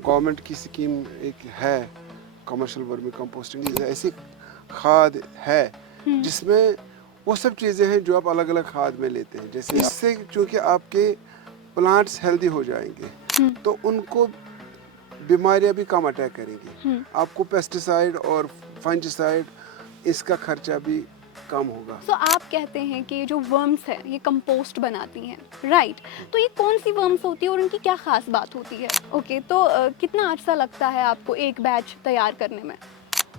Government की scheme एक है, कमर्शियल वर्मी कंपोस्टिंग ऐसी खाद है हम्म, जिसमें वो सब चीज़ें हैं जो आप अलग अलग खाद में लेते हैं। जैसे इससे चूँकि आपके प्लांट्स हेल्दी हो जाएंगे हम्म, तो उनको बीमारियां भी कम अटैक करेंगी। हम्म। आपको पेस्टिसाइड और फंजिसाइड इसका खर्चा भी कम होगा। सो आप कहते हैं कि जो वर्म्स है ये कंपोस्ट बनाती हैं, राइट? तो ये कौन सी वर्म्स होती है और उनकी क्या खास बात होती है? ओके, तो कितना अर्सा लगता है आपको एक बैच तैयार करने में?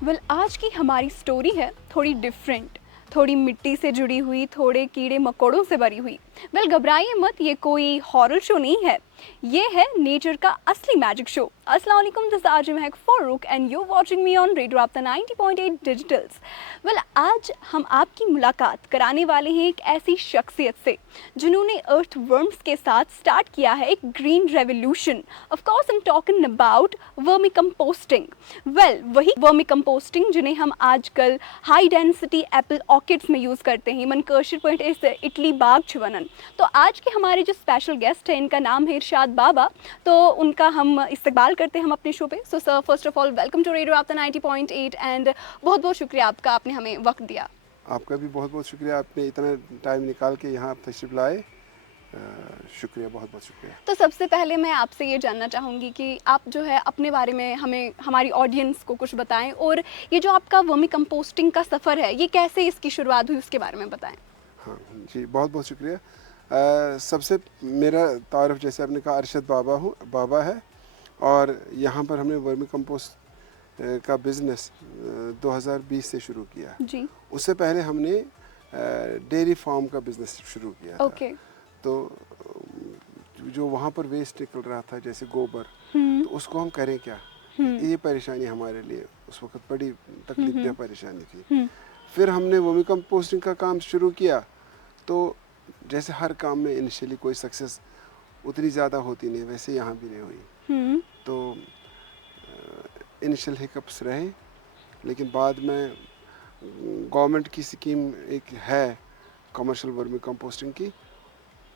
वेल, आज की हमारी स्टोरी है थोड़ी डिफरेंट, थोड़ी मिट्टी से जुड़ी हुई, थोड़े कीड़े मकोड़ों से भरी हुई। वेल, घबराइए मत, ये कोई हॉरर शो नहीं है, ये है नेचर का असली मैजिक शो। अस्सलाम वालेकुम, this RJ Mahak Farooq and you watching me on radio Raabta 90.8 digitals. Well, आज हम आपकी मुलाकात कराने वाले हैं एक ऐसी शख्सियत से जिन्होंने अर्थ वर्म्स के साथ स्टार्ट किया है एक green revolution. Of course I am talking about vermi composting. Well, वही वर्मी कंपोस्टिंग जिन्हें हम आजकल हाई डेंसिटी एप्पल ऑर्किड्स में यूज़ करते हैं, मनकर्शर पॉइंट इस इटली बाग छवनन। तो आज के हमारे जो स्पेशल गेस्ट हैं इनका नाम है इरशाद बाबा, तो उनका हम इस्तकबाल करते हैं हम अपने शो पे। So sir, first of all welcome to radio Raabta 90.8 and बहुत बहुत शुक्रिया आपका, आपने हमें वक्त दिया। आपका भी बहुत बहुत शुक्रिया, आपने इतना टाइम निकाल के यहाँ तशरीफ लाए। शुक्रिया, बहुत बहुत शुक्रिया। तो सबसे पहले मैं आपसे ये जानना चाहूँगी कि आप जो है अपने बारे में हमें, हमारी ऑडियंस को कुछ बताएं, और ये जो आपका वर्मी कंपोस्टिंग का सफ़र है ये कैसे इसकी शुरुआत हुई उसके बारे में बताएं। हाँ जी, बहुत बहुत शुक्रिया। सबसे मेरा तारुफ जैसे आपने कहा अरशद बाबा है, और यहाँ पर हमने वर्मी कंपोस्ट का बिज़नेस 2020 से शुरू किया। जी। उससे पहले हमने डेयरी फार्म का बिज़नेस शुरू किया था। ओके। तो जो वहाँ पर वेस्ट निकल रहा था जैसे गोबर, हम्म, तो उसको हम करें क्या, ये परेशानी हमारे लिए उस वक्त बड़ी तकलीफदेह परेशानी थी। हम्म, फिर हमने वर्मी कंपोस्टिंग का काम शुरू किया। तो जैसे हर काम में इनिशियली कोई सक्सेस उतनी ज़्यादा होती नहीं, वैसे यहाँ भी नहीं हुई। हम्म, तो इनिशियल हिकअप्स रहे, लेकिन बाद में गवर्नमेंट की स्कीम एक है, कमर्शियल वर्मी कंपोस्टिंग की,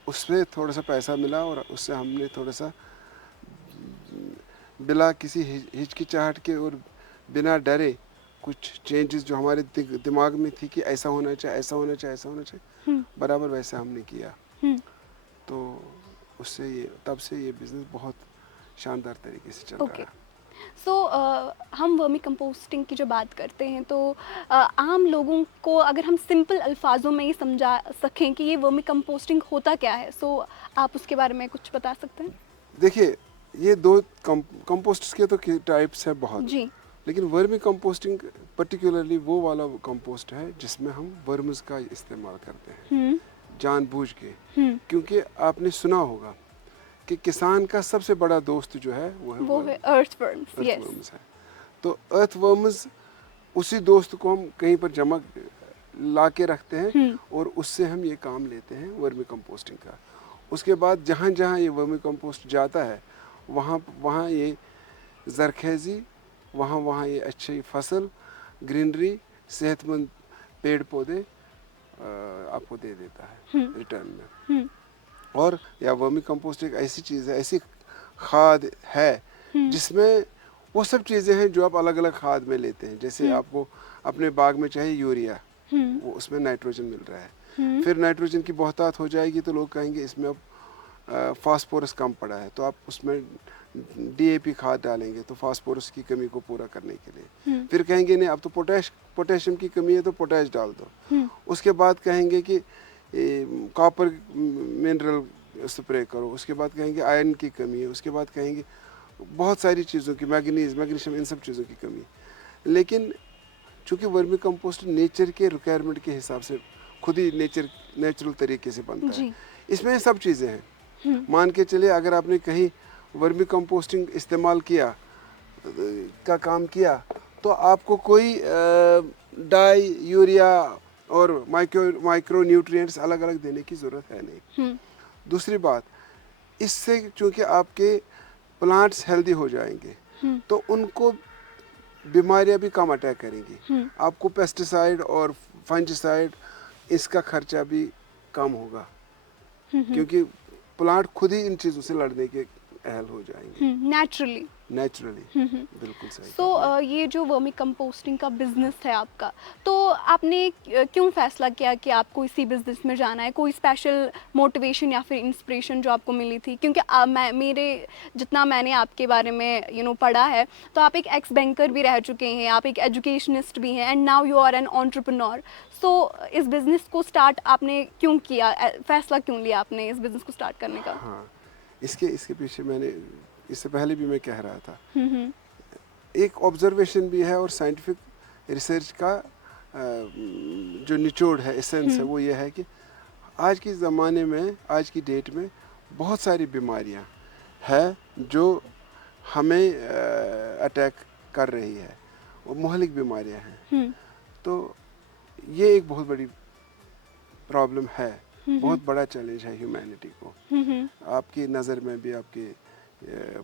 उसमें थोड़ा सा पैसा मिला और उससे हमने थोड़ा सा बिना किसी हिचकिचाहट के और बिना डरे कुछ चेंजेस जो हमारे दिमाग में थी कि ऐसा होना चाहिए, ऐसा होना चाहिए, ऐसा होना चाहिए, बराबर वैसे हमने किया। हम्म। तो उससे ये तब से ये बिज़नेस बहुत शानदार तरीके से चल रहा ओके। है। सो हम वर्मी कंपोस्टिंग की जो बात करते हैं तो आम लोगों को अगर हम सिंपल अल्फाजों में ये समझा सकें कि ये वर्मी कंपोस्टिंग होता क्या है, सो आप उसके बारे में कुछ बता सकते हैं? देखिए, ये दो कंपोस्ट के तो टाइप्स है बहुत, जी। लेकिन वर्मी कंपोस्टिंग पर्टिकुलरली वो वाला कंपोस्ट है जिसमें हम वर्म्स का इस्तेमाल करते हैं हम्म, जानबूझ के। हम्म। क्योंकि आपने सुना होगा कि किसान का सबसे बड़ा दोस्त जो है वो है वो है अर्थवर्म्स, यस। अर्थवर्म्स है। तो अर्थवर्म्स, उसी दोस्त को हम कहीं पर जमा ला के रखते हैं हम्म, और उससे हम ये काम लेते हैं वर्मी कंपोस्टिंग का। उसके बाद जहाँ जहाँ ये वर्मी कंपोस्ट जाता है वहाँ वहाँ ये ज़रखेज़ी, वहाँ वहाँ ये अच्छी फसल, ग्रीनरी, सेहतमंद पेड़ पौधे आपको दे देता है रिटर्न में। हम्म, और या वर्मी कंपोस्ट एक ऐसी चीज़ है, ऐसी खाद है जिसमें वो सब चीज़ें हैं जो आप अलग अलग खाद में लेते हैं। जैसे आपको अपने बाग में चाहिए यूरिया, वो उसमें नाइट्रोजन मिल रहा है। फिर नाइट्रोजन की बहुतायत हो जाएगी तो लोग कहेंगे इसमें अब फास्फोरस कम पड़ा है, तो आप उसमें डीएपी खाद डालेंगे तो फास्फोरस की कमी को पूरा करने के लिए। फिर कहेंगे नहीं अब तो पोटेशियम की कमी है तो पोटैश डाल दो। उसके बाद कहेंगे कि कॉपर मिनरल स्प्रे करो। उसके बाद कहेंगे आयरन की कमी है। उसके बाद कहेंगे बहुत सारी चीज़ों की, मैग्नीशियम, इन सब चीज़ों की कमी। लेकिन चूँकि वर्मी कंपोस्ट नेचर के रिक्वायरमेंट के हिसाब से खुद ही नेचुरल तरीके से बनता है, जी। इसमें सब चीज़ें हैं। मान के चलिए अगर आपने कहीं वर्मी कंपोस्टिंग इस्तेमाल किया का काम किया तो आपको कोई डाई, यूरिया और माइक्रो न्यूट्रिएंट्स अलग अलग देने की ज़रूरत है नहीं। दूसरी बात, इससे चूँकि आपके प्लांट्स हेल्दी हो जाएंगे तो उनको बीमारियां भी कम अटैक करेंगी। आपको पेस्टिसाइड और फंजिसाइड इसका खर्चा भी कम होगा, क्योंकि प्लांट खुद ही इन चीज़ों से लड़ने के अहल हो जाएंगे। नेचुरली। नेचुरली। बिल्कुल सही सो कहा आपने। ये जो वर्मी कंपोस्टिंग का बिजनेस है आपका, तो आपने क्यों फैसला किया कि आपको इसी बिजनेस में जाना है? कोई स्पेशल मोटिवेशन या फिर इंस्पिरेशन जो आपको मिली थी? क्योंकि मेरे जितना मैंने आपके बारे में पढ़ा है, तो आप एक एक्स बैंकर भी रह चुके हैं, आप एक एजुकेशनिस्ट भी हैं, and now you are an entrepreneur. So इस बिजनेस को स्टार्ट आपने क्यों किया? फैसला क्यों लिया आपने इस बिजनेस को स्टार्ट करने का? हाँ, इसके इसके पीछे मैंने, इससे पहले भी मैं कह रहा था, हम्म। एक ऑब्जर्वेशन भी है और साइंटिफिक रिसर्च का जो निचोड़ है, एसेंस है, वो ये है कि आज के ज़माने में, आज की डेट में बहुत सारी बीमारियां हैं जो हमें अटैक कर रही है, वो मोहलिक बीमारियां हैं। तो ये एक बहुत बड़ी प्रॉब्लम है, बहुत बड़ा चैलेंज है ह्यूमैनिटी को। आपकी नज़र में भी, आपके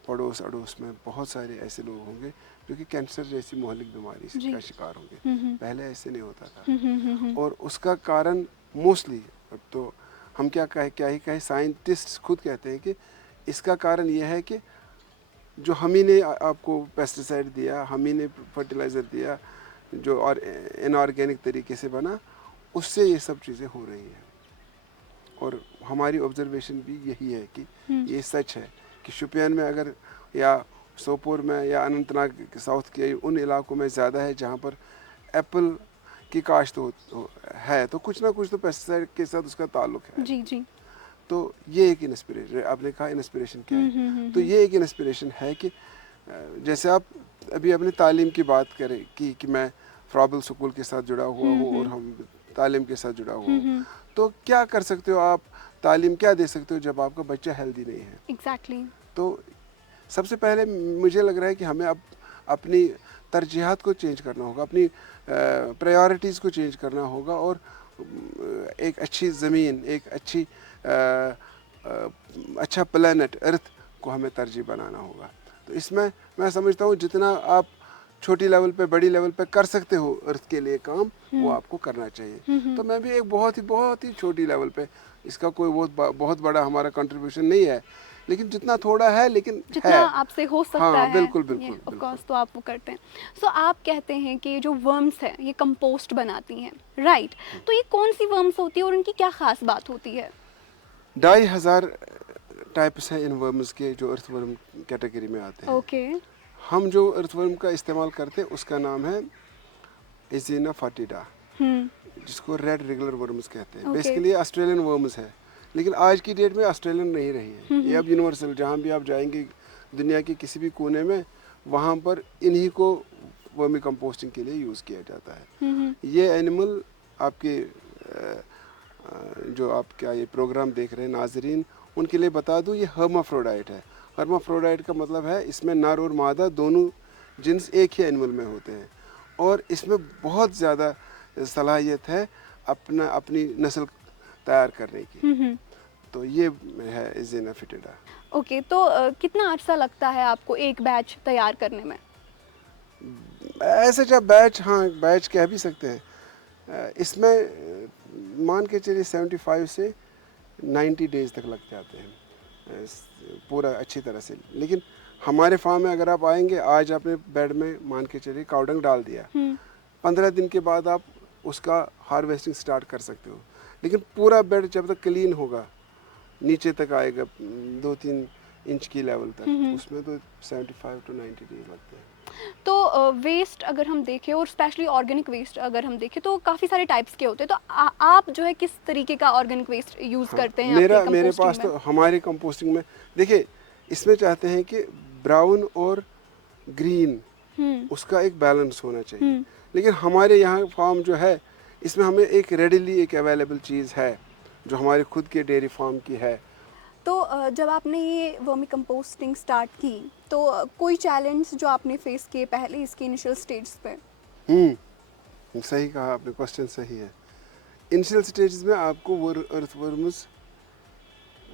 पड़ोस अड़ोस में बहुत सारे ऐसे लोग होंगे जो कि कैंसर जैसी मोहलिक बीमारी का शिकार होंगे। पहले ऐसे नहीं होता था। और उसका कारण मोस्टली, तो हम क्या ही कहें, साइंटिस्ट खुद कहते हैं कि इसका कारण यह है कि जो हम ही ने आपको पेस्टिसाइड दिया, हम ही ने फर्टिलाइज़र दिया जो और इनऑर्गेनिक तरीके से बना, उससे ये सब चीज़ें हो रही हैं। और हमारी ऑब्जर्वेशन भी यही है कि ये सच है कि शुपियन में अगर, या सोपोर में, या अनंतनाग साउथ के उन इलाकों में ज़्यादा है जहाँ पर एप्पल की काश्त है, तो कुछ ना कुछ तो पेस्टिसाइड के साथ उसका ताल्लुक है। जी जी। तो ये एक इंस्पिरेशन, आपने कहा इंस्पिरेशन क्या है, तो ये एक इंस्पिरेशन है कि जैसे आप अभी अपनी तालीम की बात करें कि मैं फ्रॉबल स्कूल के साथ जुड़ा हुआ हूँ और हम तालीम के साथ जुड़ा हुआ हूँ, तो क्या कर सकते हो आप, तालीम क्या दे सकते हो जब आपका बच्चा हेल्दी नहीं है? एग्जैक्टली। तो सबसे पहले मुझे लग रहा है कि हमें अब अपनी तरजीहात को चेंज करना होगा, अपनी प्रायोरिटीज़ को चेंज करना होगा, और एक अच्छी ज़मीन, एक अच्छा प्लेनेट अर्थ को हमें तरजीह बनाना होगा। तो इसमें मैं समझता हूँ जितना आप छोटी लेवल पे, बड़ी लेवल पे कर सकते हो अर्थ के लिए काम, वो आपको करना चाहिए। तो मैं भी एक बहुत ही छोटी लेवल पे, इसका कोई बहुत बड़ा हमारा कंट्रीब्यूशन नहीं है, लेकिन जितना थोड़ा है, लेकिन जितना है। आपसे हो सकता हाँ, है, बिल्कुल ये बिल्कुल ऑफ बिल्कुल। कोर्स तो आप वो करते हैं। सो आप कहते हैं कि जो वर्म्स है ये कंपोस्ट बनाती हैं, राइट? तो ये कौन सी वर्म्स होती है और उनकी क्या खास बात होती है? 2500 टाइप्स हैं इन वर्म्स के जो अर्थवर्म कैटेगरी में आते हैं। ओके। हम जो अर्थवर्म का इस्तेमाल करते हैं उसका नाम है एजिना फाटिडा, जिसको रेड रेगुलर वर्म्स कहते हैं। ओके। बेसिकली ऑस्ट्रेलियन वर्म्स है, लेकिन आज की डेट में ऑस्ट्रेलियन नहीं रही है, ये अब यूनिवर्सल, जहाँ भी आप जाएंगे दुनिया के किसी भी कोने में, वहाँ पर इन्हीं को वर्मी कंपोस्टिंग के लिए यूज़ किया जाता है। ये एनिमल आपके जो आप क्या ये प्रोग्राम देख रहे हैं नाजरीन, उनके लिए बता दूं, ये हर्माफ्रोडाइट है। हर्माफ्रोडाइट का मतलब है इसमें नर और मादा दोनों जिन्स एक ही एनिमल में होते हैं, और इसमें बहुत ज़्यादा सलाहियत है अपनी नस्ल तैयार करने की। तो ये है एजिना फाटिडा। ओके, तो कितना अर्सा लगता है आपको एक बैच तैयार करने में? ऐसे जब बैच, हाँ बैच कह भी सकते हैं, इसमें मान के चलिए 75 से 90 डेज तक लग जाते हैं पूरा अच्छी तरह से। लेकिन हमारे फार्म में अगर आप आएंगे, आज आपने बेड में मान के चलिए काउडंग डाल दिया, 15 दिन के बाद आप उसका हार्वेस्टिंग स्टार्ट कर सकते हो। लेकिन पूरा बेड जब तक क्लीन होगा, नीचे तक आएगा 2-3 इंच की लेवल तक, उसमें तो 75 to 90 डेज लगते हैं। तो वेस्ट अगर हम देखें, और स्पेशली ऑर्गेनिक वेस्ट अगर हम देखें, तो काफ़ी सारे टाइप्स के होते हैं। तो आप जो है किस तरीके का ऑर्गेनिक वेस्ट यूज़ हाँ, करते हैं आपके मेरे कंपोस्टिंग पास में? तो हमारे कंपोस्टिंग में देखिए, इसमें चाहते हैं कि ब्राउन और ग्रीन उसका एक बैलेंस होना चाहिए। लेकिन हमारे यहाँ फार्म जो है, इसमें हमें एक रेडिली एक अवेलेबल चीज़ है जो हमारे खुद के डेयरी फार्म की है। तो जब आपने ये वर्मी कंपोस्टिंग स्टार्ट की, तो कोई चैलेंज जो आपने फेस किए पहले इसके इनिशियल स्टेज पे? सही कहा आपने, क्वेश्चन सही है। इनिशियल स्टेज में आपको वो अर्थवर्म्स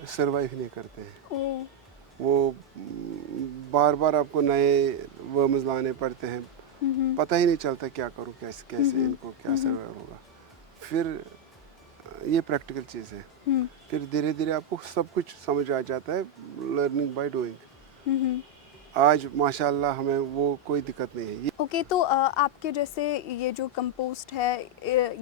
सर्वाइव नहीं करते हैं। ओह। वो बार बार आपको नए वर्म्स लाने पड़ते हैं, पता ही नहीं चलता क्या करूँ, कैसे इनको क्या सर्वाइव होगा। फिर ये प्रैक्टिकल चीज़ है। फिर धीरे धीरे आपको सब कुछ समझ आ जाता है, लर्निंग बाय डूइंग। आज माशाल्लाह हमें वो कोई दिक्कत नहीं है। ओके तो आपके जैसे ये जो कंपोस्ट है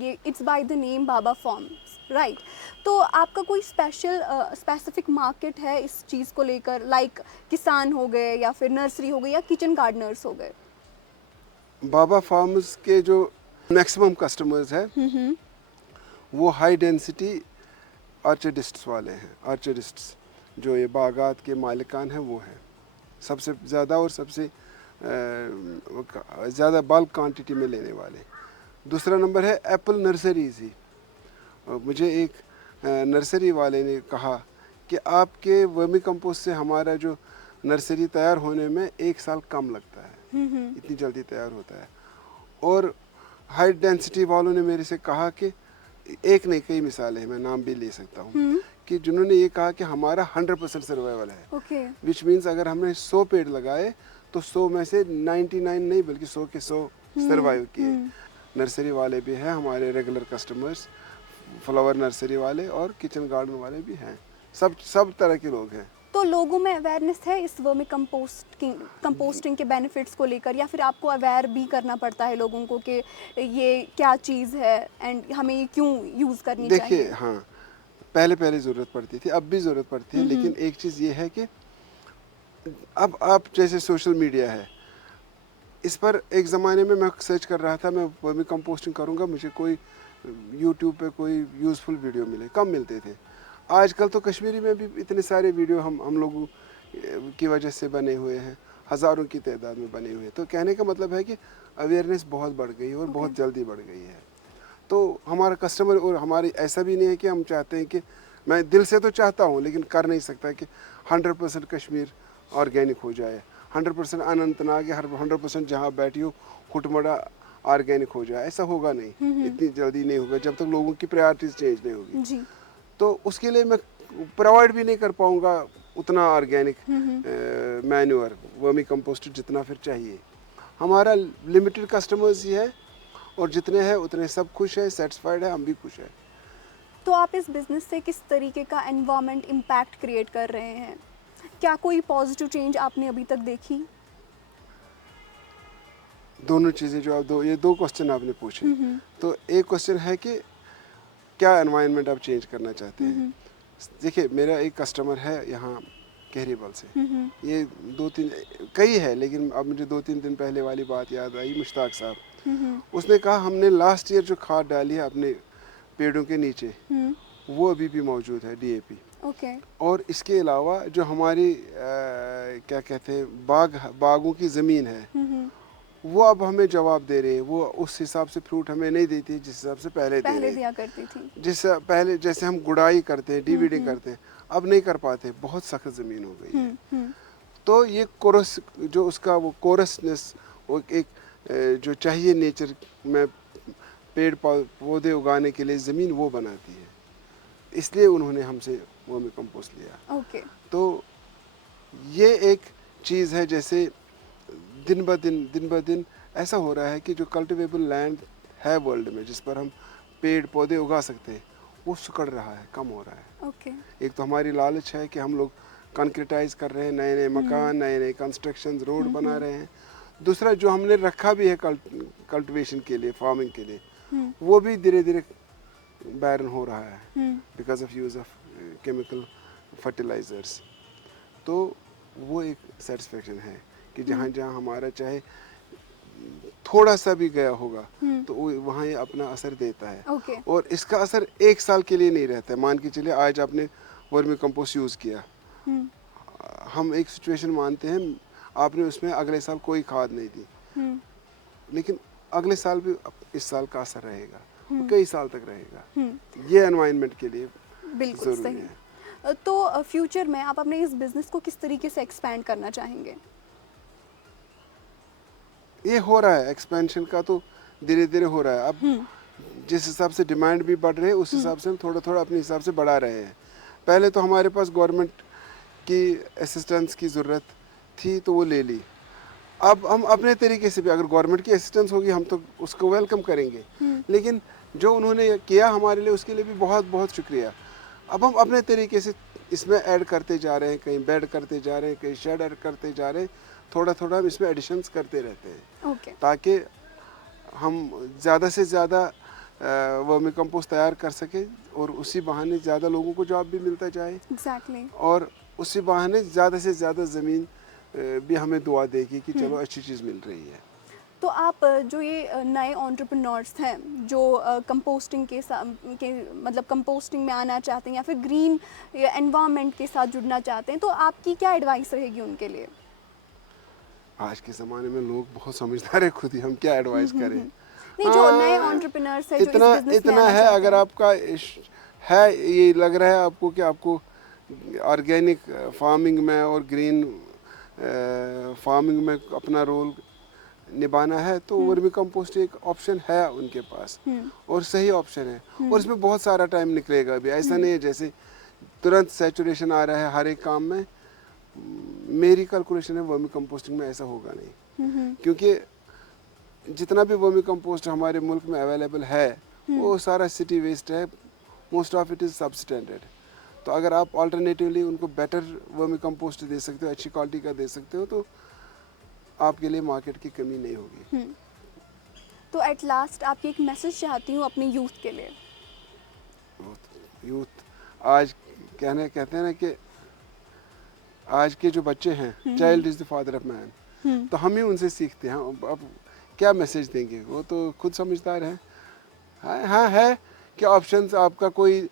ये it's by the name Baba farms, right? तो आपका कोई स्पेसिफिक मार्केट है इस चीज़ को लेकर, लाइक किसान हो गए या फिर नर्सरी हो गई या किचन गार्डनर्स हो गए? बाबा फार्म्स के जो मैक्सिमम कस्टमर्स हैं वो हाई डेंसिटी आर्चर्डिस्ट्स वाले हैं। आर्चर्डिस्ट्स जो ये बागात के मालिकान हैं वो हैं सबसे ज़्यादा और सबसे ज़्यादा बल्क क्वांटिटी में लेने वाले। दूसरा नंबर है एप्पल नर्सरीज ही। मुझे एक नर्सरी वाले ने कहा कि आपके वर्मी कंपोस्ट से हमारा जो नर्सरी तैयार होने में 1 साल कम लगता है, इतनी जल्दी तैयार होता है। और हाई डेंसिटी वालों ने मेरे से कहा कि एक नहीं कई मिसालें हैं, मैं नाम भी ले सकता हूँ, कि जिन्होंने ये कहा कि हमारा 100% सर्वाइवल है। विच मीन्स अगर हमने 100 पेड़ लगाए तो 100 में से 99 नहीं बल्कि 100 के 100 सर्वाइव किए। नर्सरी वाले भी हैं हमारे रेगुलर कस्टमर्स, फ्लावर नर्सरी वाले और किचन गार्डन वाले भी हैं, सब तरह के लोग हैं। तो लोगों में अवेयरनेस है इस वर्मी कंपोस्टिंग के बेनिफिट्स को लेकर, या फिर आपको अवेयर भी करना पड़ता है लोगों को कि ये क्या चीज़ है एंड हमें ये क्यों यूज़ करनी चाहिए? देखिए हाँ, पहले ज़रूरत पड़ती थी, अब भी ज़रूरत पड़ती है, लेकिन एक चीज़ ये है कि अब आप जैसे सोशल मीडिया है, इस पर एक ज़माने में मैं सर्च कर रहा था मैं वर्मी कंपोस्टिंग करूँगा, मुझे कोई यूट्यूब पे कोई यूज़फुल वीडियो मिले, कम मिलते थे। आजकल तो कश्मीरी में भी इतने सारे वीडियो हम लोगों की वजह से बने हुए हैं, हज़ारों की तादाद में बने हुए हैं। तो कहने का मतलब है कि अवेयरनेस बहुत बढ़ गई है और बहुत जल्दी बढ़ गई है। तो हमारा कस्टमर और हमारी ऐसा भी नहीं है कि हम चाहते हैं कि, मैं दिल से तो चाहता हूँ लेकिन कर नहीं सकता कि 100% कश्मीर ऑर्गेनिक हो जाए, 100% अनंतनाग या 100% जहाँ बैठी हो खुटमड़ा ऑर्गेनिक हो जाए, ऐसा होगा नहीं, इतनी जल्दी नहीं होगा जब तक लोगों की प्रायोरिटीज़ चेंज नहीं होगी जी। तो उसके लिए मैं प्रोवाइड भी नहीं कर पाऊँगा उतना ऑर्गेनिक मैन्योर वर्मी कंपोस्ट जितना फिर चाहिए। हमारा लिमिटेड कस्टमर्स ही है और जितने हैं उतने सब खुश हैं, सेटिस्फाइड है, हम भी खुश हैं। तो आप इस बिज़नेस से किस तरीके का एनवायरनमेंट इम्पैक्ट क्रिएट कर रहे हैं? क्या कोई पॉजिटिव चेंज आपने अभी तक देखी? दोनों चीज़ें जो आप ये दो क्वेश्चन आपने पूछे, तो एक क्वेश्चन है कि क्या एनवायरनमेंट आप चेंज करना चाहते हैं। देखिए मेरा एक कस्टमर है यहाँ केहरीबल से, ये 2-3 कई है लेकिन अब मुझे 2-3 दिन पहले वाली बात याद आई, मुश्ताक साहब। उसने कहा हमने लास्ट ईयर जो खाद डाली है अपने पेड़ों के नीचे वो अभी भी मौजूद है, DAP। और इसके अलावा जो हमारी क्या कहते हैं बागों की ज़मीन है वो अब हमें जवाब दे रहे हैं, वो उस हिसाब से फ्रूट हमें नहीं देती जिस हिसाब से पहले दिया करती थी। पहले जैसे हम गुड़ाई करते हैं, DVD करते हैं, अब नहीं कर पाते, बहुत सख्त ज़मीन हो गई है। तो ये कोरस जो उसका वो कोरसनेस, वो एक जो चाहिए नेचर में पेड़ पौधे उगाने के लिए ज़मीन वो बनाती है, इसलिए उन्होंने हमसे वर्मी कंपोस्ट लिया। तो ये एक चीज़ है, जैसे दिन ब दिन ऐसा हो रहा है कि जो कल्टिवेबल लैंड है वर्ल्ड में जिस पर हम पेड़ पौधे उगा सकते हैं वो सिकुड़ रहा है, कम हो रहा है। एक तो हमारी लालच है कि हम लोग कंक्रीटाइज कर रहे हैं, नए नए मकान, नए नए कंस्ट्रक्शंस, रोड बना रहे हैं। दूसरा जो हमने रखा भी है कल्टिवेशन के लिए, फार्मिंग के लिए, वो भी धीरे धीरे बैरन हो रहा है because of use of chemical fertilisers. तो वो एक सेटिस्फेक्शन है कि जहाँ जहाँ हमारा चाहे थोड़ा सा भी गया होगा तो वहाँ ये अपना असर देता है। और इसका असर 1 साल के लिए नहीं रहता है। मान के चलिए आज आपने वर्मी कंपोस्ट यूज़ किया, हम एक सिचुएशन मानते हैं आपने उसमें अगले साल कोई खाद नहीं दी, लेकिन अगले साल भी इस साल का असर रहेगा, कई साल तक रहेगा। ये एनवायरनमेंट के लिए बिल्कुल सही है। तो फ्यूचर में आप अपने इस बिजनेस को किस तरीके से एक्सपैंड करना चाहेंगे? ये हो रहा है, एक्सपेंशन का तो धीरे धीरे हो रहा है। अब जिस हिसाब से डिमांड भी बढ़ रही है उस हिसाब से हम थोड़ा थोड़ा अपने हिसाब से बढ़ा रहे हैं। पहले तो हमारे पास गवर्नमेंट की असिस्टेंस की ज़रूरत थी तो वो ले ली। अब हम अपने तरीके से भी, अगर गवर्नमेंट की असिस्टेंस होगी हम तो उसको वेलकम करेंगे, लेकिन जो उन्होंने किया हमारे लिए उसके लिए भी बहुत बहुत शुक्रिया। अब हम अपने तरीके से इसमें ऐड करते जा रहे हैं, कहीं बेड करते जा रहे हैं, कहीं शेड ऐड करते जा रहे हैं, थोड़ा थोड़ा हम इसमें एडिशंस करते रहते हैं ओके ताकि हम ज़्यादा से ज़्यादा वर्मी कंपोस्ट तैयार कर सकें और उसी बहाने ज़्यादा लोगों को जॉब भी मिलता जाए एग्जैक्टली। और उसी बहाने ज़्यादा से ज़्यादा ज़मीन भी हमें दुआ देगी कि चलो अच्छी चीज़ मिल रही है। तो आप जो ये नए एंटरप्रेन्योर्स हैं जो कंपोस्टिंग के मतलब कंपोस्टिंग में आना चाहते हैं या फिर ग्रीन एनवायरनमेंट के साथ जुड़ना चाहते हैं, तो आपकी क्या एडवाइस रहेगी उनके लिए? आज के ज़माने में लोग बहुत समझदार है, खुद ही हम क्या एडवाइस करें। नहीं, जो नए हाँ, एंटरप्रेन्योर्स हैं जो इस इतना बिजनेस में इतना आना है, चाहते अगर हैं। आपका है, ये लग रहा है आपको कि आपको ऑर्गेनिक फार्मिंग में और ग्रीन फार्मिंग में अपना रोल निभाना है तो वर्मी कंपोस्ट एक ऑप्शन है उनके पास और सही ऑप्शन है और इसमें बहुत सारा टाइम निकलेगा अभी। ऐसा नहीं है जैसे तुरंत सैचुरेशन आ रहा है हर एक काम में। मेरी कैलकुलेशन है वर्मी कंपोस्टिंग में ऐसा होगा नहीं, क्योंकि जितना भी वर्मी कंपोस्ट हमारे मुल्क में अवेलेबल है वो सारा सिटी वेस्ट है, most of it is substandard. तो अगर आप अल्टरनेटिवली उनको बेटर वर्मी कंपोस्ट दे सकते हो, अच्छी क्वालिटी का दे सकते हो, तो आपके लिए मार्केट की कमी नहीं होगी। तो एट लास्ट आपकी एक मैसेज चाहती हूँ अपने यूथ के लिए। यूथ आज कहते हैं ना कि आज के जो बच्चे हैं, child is the father of man, तो हम ही उनसे सीखते हैं। अब क्या मैसेज देंगे, वो तो खुद समझदार हैं। हाँ है कि ऑप्शंस आपका कोई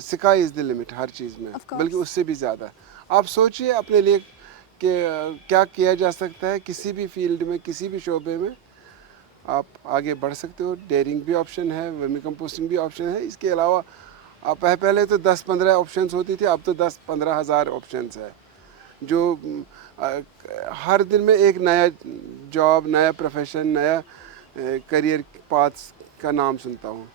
स्काई इज़ द लिमिट हर चीज़ में, बल्कि उससे भी ज़्यादा। आप सोचिए अपने लिए कि क्या किया जा सकता है किसी भी फील्ड में, किसी भी शोबे में आप आगे बढ़ सकते हो। डेयरिंग भी ऑप्शन है, वर्मी कंपोस्टिंग भी ऑप्शन है। इसके अलावा आप पहले तो 10-15 ऑप्शंस होती थी, अब तो 10-15 हज़ार ऑप्शंस है जो हर दिन में एक नया जॉब, नया प्रोफेशन, नया करियर पाथ्स का नाम सुनता हूँ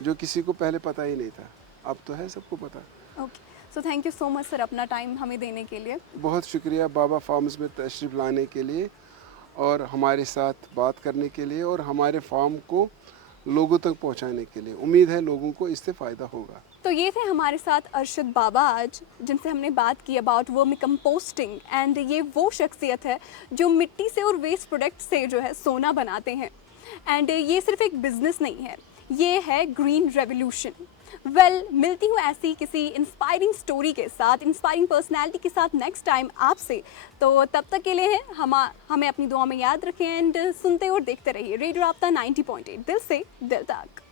जो किसी को पहले पता ही नहीं था, अब तो है सबको पता। Okay, so thank you so much sir अपना टाइम हमें देने के लिए। बहुत शुक्रिया बाबा फार्म्स में तशरीफ़ लाने के लिए और हमारे साथ बात करने के लिए और हमारे फार्म को लोगों तक पहुंचाने के लिए। उम्मीद है लोगों को इससे फ़ायदा होगा। तो ये थे हमारे साथ अरशद बाबा आज, जिनसे हमने बात की अबाउट वर्मी कंपोस्टिंग। एंड ये वो शख्सियत है जो मिट्टी से और वेस्ट प्रोडक्ट से जो है सोना बनाते हैं। एंड ये सिर्फ एक बिजनेस नहीं है, ये है ग्रीन रेवोल्यूशन। मिलती हूँ ऐसी किसी इंस्पायरिंग स्टोरी के साथ, इंस्पायरिंग पर्सनैलिटी के साथ नेक्स्ट टाइम आपसे। तो तब तक के लिए हमें अपनी दुआ में याद रखें एंड सुनते और देखते रहिए रेडियो राब्ता 90.8, दिल से दिल तक।